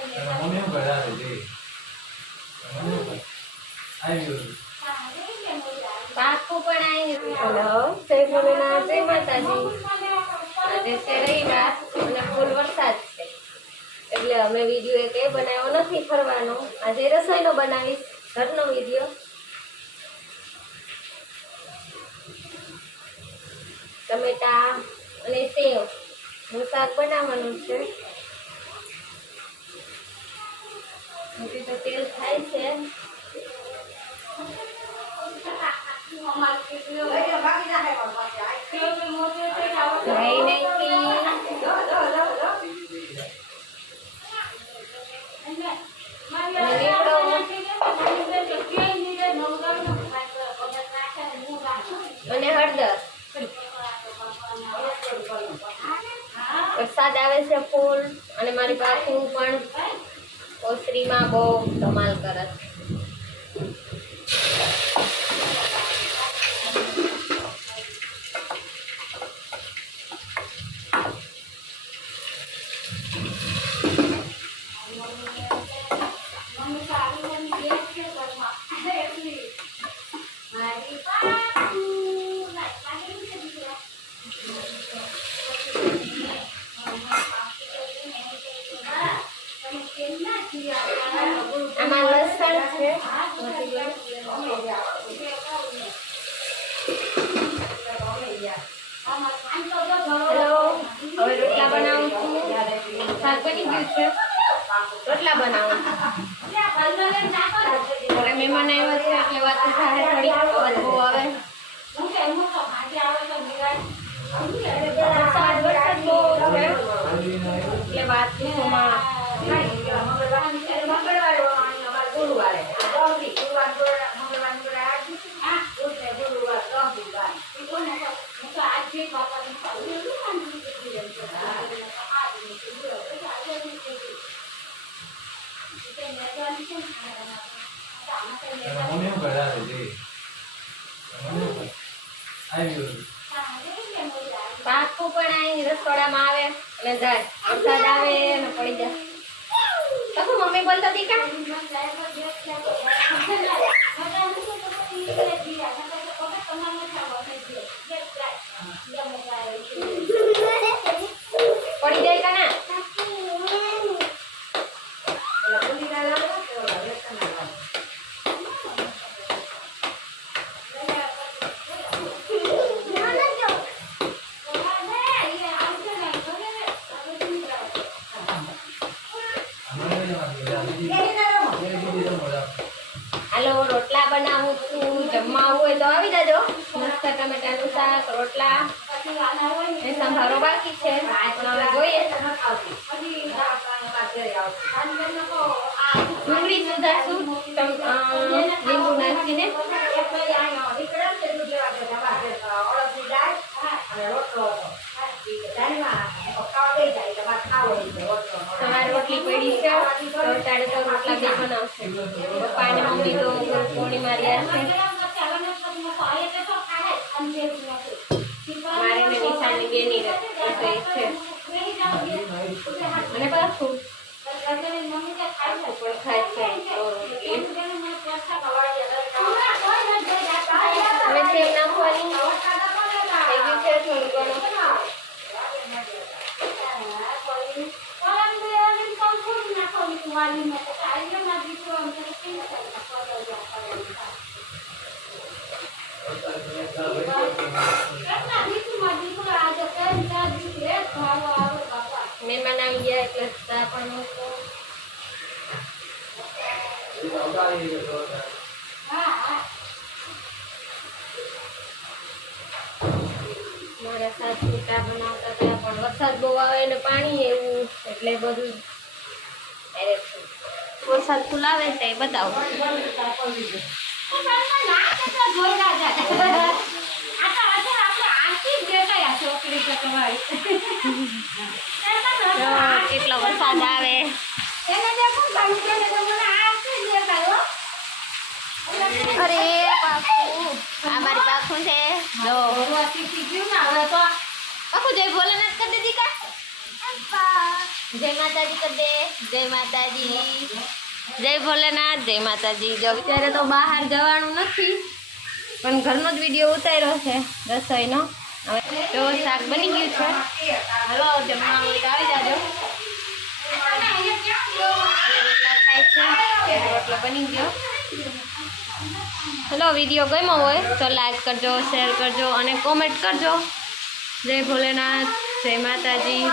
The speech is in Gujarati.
મમ્મી શું કરે છે? આવી બાપુ પણ આવી. હેલો, જય ભોલેનાથ, જય માતાજી. આજે છે રવિવાર અને ફૂલ વરસાદ છે એટલે અમે વિડીયો એક એ બનાવ્યો નથી ફરવાનો. આજે રસોઈનો બનાવીશ, ઘરનો વિડીયો. ટમેટા અને સેવ નું શાક બનાવવાનું છે. હજી તો તેલ થાય છે. અને હળદર. વરસાદ આવે છે ફૂલ અને મારી પાસે પણ ઓસરીમાં બહુ ધમાલ કરે છે. આમાં લસણ છે. હેલો, હવે રોટલા બનાવું છું. શાક બની ગયું છે, રોટલા બનાવું છું. ઘરે મહેમાન આવ્યા છે એટલે વાત થાય થોડી, અવાજ બહુ આવે. વરસાદ બહુ છે એટલે વાત માં મમ્મી શું કરે છે? આવી બાપુ પણ અહીં રસોડામાં આવે અને જાય. વરસાદ આવે અને પડી જાય. તો શું મમ્મી બોલતા હતી કા પડી જાય કા ના? હાલો, રોટલા બનાવું છું. જમવા આવું હોય તો આવી જાજો. મસ્ત ટમેટાનું શાક, રોટલા ને સંભારો બાકી છે પણ હવે જોઈએ. ડુંગળી સુધારશું લીંબુ નાખીને. તમારે રોટલી પડી છે તો તારે તો રોટલા બે બનાવશે. પપ્પા અને મમ્મી તો પૂર્ણિમા રહ્યા છે. મારે ને નિશાની બેની રસોઈ છે અને પાછું પણ ખાય છે. હવે સેવ નાખવાની થઈ ગયું છે થોડું ઘણું. મહેમાન આવી ગયા એટલે ચા પણ મૂકો. મારા સાસુ ચા બનાવતા હતા પણ વરસાદ બહુ આવે ને પાણી એવું એટલે બધું વરસાદ ફૂલ આવે છે એ બતાવો. કેટલો વરસાદ આવે. અરે બાપુ, આ મારી પાખું છે. પાખું જય ભોલેનાથ કરી દીધી કા? જય માતાજી કર દે. જય માતાજી. જય ભોલેનાથ. જય માતાજી. જો અત્યારે તો બહાર જવાનું નથી પણ ઘરનો જ વિડીયો ઉતાર્યો છે રસોઈનો. હવે તો શાક બની ગયું છે. હલો જમવા હોય તો આવી જાજો. રોટલા થાય છે. રોટલો બની ગયો. ચલો વિડીયો ગમ્યો હોય તો લાઈક કરજો, શેર કરજો અને કોમેન્ટ કરજો. જય ભોલેનાથ. જય માતાજી.